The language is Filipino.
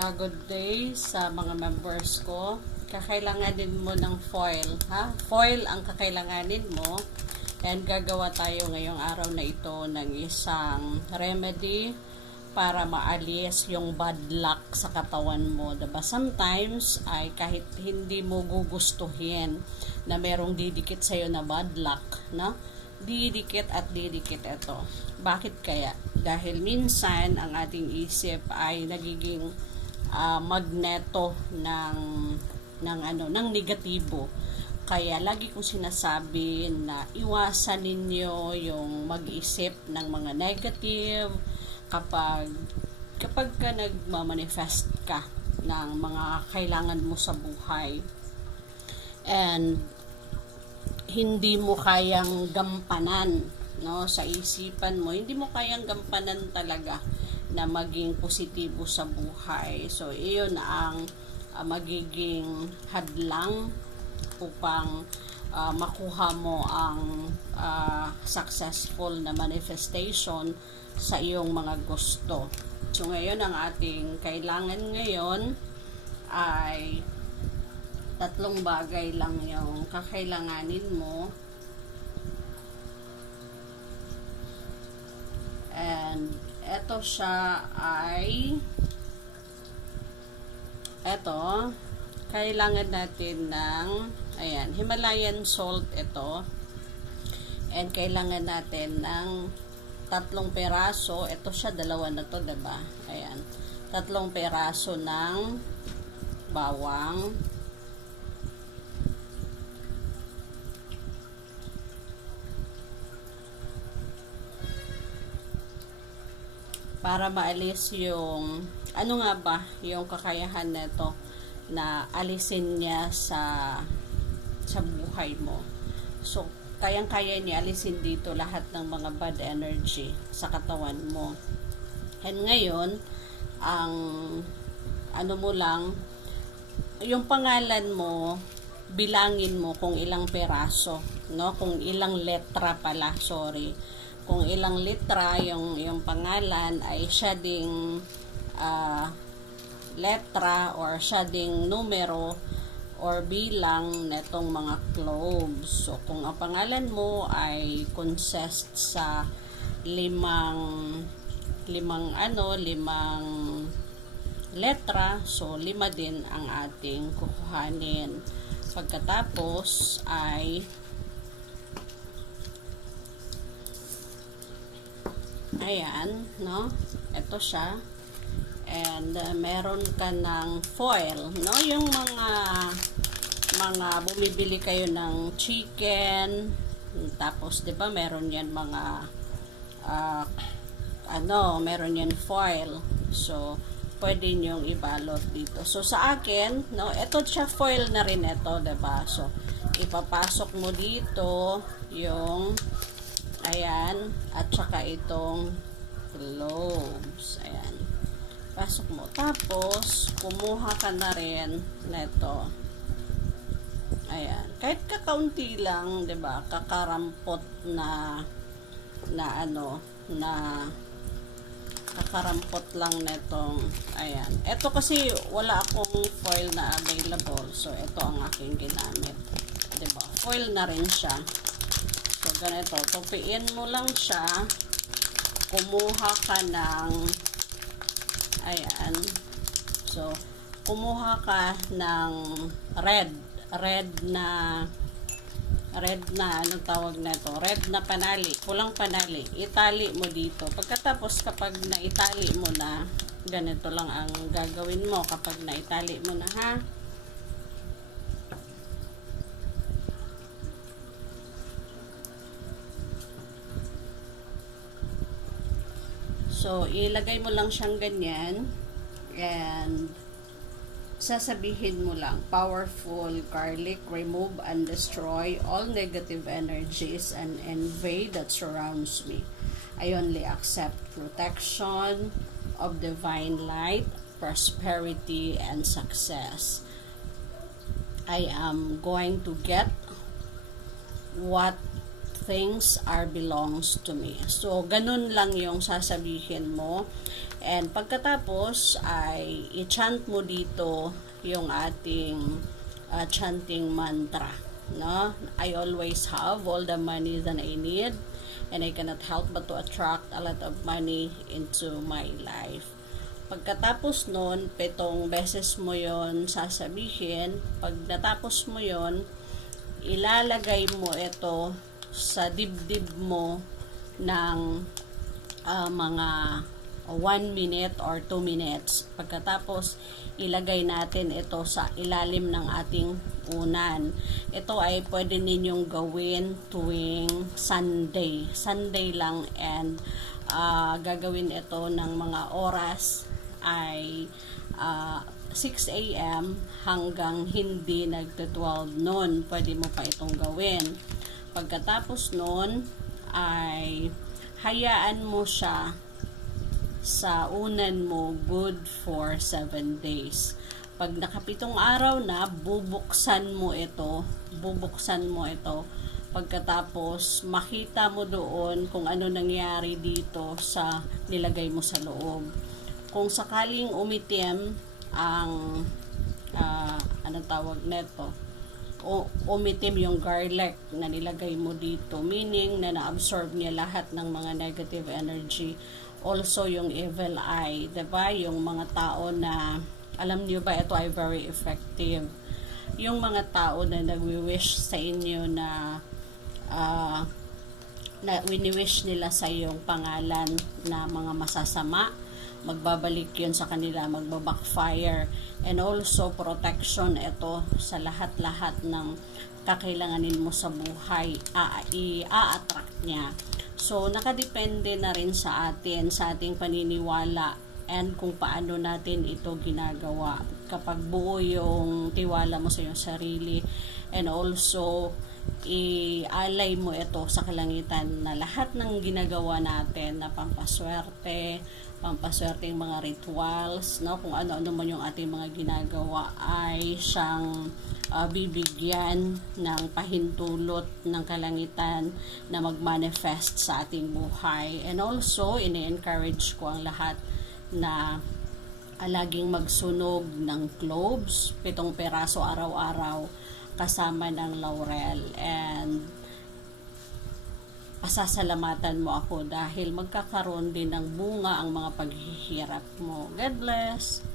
Good day sa mga members ko. Kakailanganin mo ng foil, ha? Foil ang kakailanganin mo. And gagawa tayo ngayong araw na ito ng isang remedy para maalis yung bad luck sa katawan mo. Diba? Sometimes ay kahit hindi mo gugustuhin na merong didikit sa'yo na bad luck, no? Didikit at didikit ito. Bakit kaya? Dahil minsan ang ating isip ay nagiging magneto ng negatibo. Kaya lagi kong sinasabi na iwasan ninyo yung mag-isip ng mga negative kapag ka nagmamanifest ka ng mga kailangan mo sa buhay. And hindi mo kayang gampanan, no, sa isipan mo, hindi mo kayang gampanan talaga na maging positibo sa buhay. So, iyon ang magiging hadlang upang makuha mo ang successful na manifestation sa iyong mga gusto. So, ngayon, ang ating kailangan ngayon ay tatlong bagay lang yung kakailanganin mo. And eto siya ay kailangan natin ng Himalayan salt ito. And kailangan natin ng 3 peraso. Ito siya, 2 na to, diba? Ayan. 3 peraso ng bawang. Para maalis yung yung kakayahan nito na alisin niya sa buhay mo. So, kayang-kaya niya alisin dito lahat ng mga bad energy sa katawan mo. And ngayon, ang mo lang, yung pangalan mo, bilangin mo kung ilang peraso, no? Kung ilang letra pala, sorry. Kung ilang litra yung pangalan ay siya ding letra or siya ding numero or bilang netong mga cloves. So, kung ang pangalan mo ay consist sa 5 letra, so 5 din ang ating kukuhanin. Pagkatapos ay ayan, no? Ito siya. And meron ka ng foil, no? Yung mga bumibili kayo ng chicken, tapos 'di ba meron yan mga meron yan foil. So pwede niyong ibalot dito. So sa akin, no, ito siya foil na rin ito, 'di ba? So ipapasok mo dito yung ayan, at saka itong cloves. Ayan. Pasok mo. Tapos, kumuha ka na rin neto. Ayan. Kahit kakaunti lang, 'di ba? Kakarampot na kakarampot lang netong ayan. Ito kasi wala akong foil na available. So, ito ang aking ginamit. 'Di ba? Foil na rin siya. So, ganito. Tupiin mo lang siya. Kumuha ka ng ayan. So, kumuha ka ng red na anong tawag na ito? Red na panali. Pulang panali. Itali mo dito. Pagkatapos, kapag naitali mo na, ganito lang ang gagawin mo kapag naitali mo na, ha? So, ilagay mo lang siyang ganyan. And, sasabihin mo lang, powerful garlic, remove and destroy all negative energies and envy that surrounds me. I only accept protection of divine light, prosperity, and success. I am going to get what things are belongs to me. So, ganun lang yung sasabihin mo. And pagkatapos ay i-chant mo dito yung ating chanting mantra. No? I always have all the money that I need, and I cannot help but to attract a lot of money into my life. Pagkatapos nun, 7 beses mo yon sasabihin. Pag natapos mo yon, ilalagay mo ito sa dibdib mo ng mga 1 minute or 2 minutes. Pagkatapos, ilagay natin ito sa ilalim ng ating unan. Ito ay pwede ninyong gawin tuwing Sunday. Sunday lang, and gagawin ito ng mga oras ay 6 a.m. hanggang hindi nagte-12 noon. Pwede mo pa itong gawin. Pagkatapos noon ay hayaan mo siya sa unan mo good for 7 days. Pag nakapitong araw na, bubuksan mo ito. Pagkatapos, makita mo doon kung ano nangyari dito sa nilagay mo sa loob. Kung sakaling umitim ang anong tawag neto, umitim yung garlic na nilagay mo dito, meaning na na-absorb niya lahat ng mga negative energy. Also yung evil eye, diba? Yung mga tao na, alam niyo ba, ito ay very effective. Yung mga tao na nagwi-wish sa inyo na wini-wish nila sa iyong pangalan na mga masasama, magbabalik yun sa kanila, magbabackfire. And also protection, ito sa lahat-lahat ng kakailanganin mo sa buhay, i-attract niya. So, nakadepende na rin sa atin, sa ating paniniwala, and kung paano natin ito ginagawa. Kapag buo yung tiwala mo sa iyong sarili, and also, ialay mo ito sa kalangitan na lahat ng ginagawa natin na pampaswerteng mga rituals, no? Kung ano-ano man yung ating mga ginagawa ay siyang bibigyan ng pahintulot ng kalangitan na mag-manifest sa ating buhay. And also, ini-encourage ko ang lahat na laging magsunog ng cloves, 7 peraso araw-araw, kasama ng laurel. And pasasalamatan mo ako dahil magkakaroon din ng bunga ang mga paghihirap mo. God bless!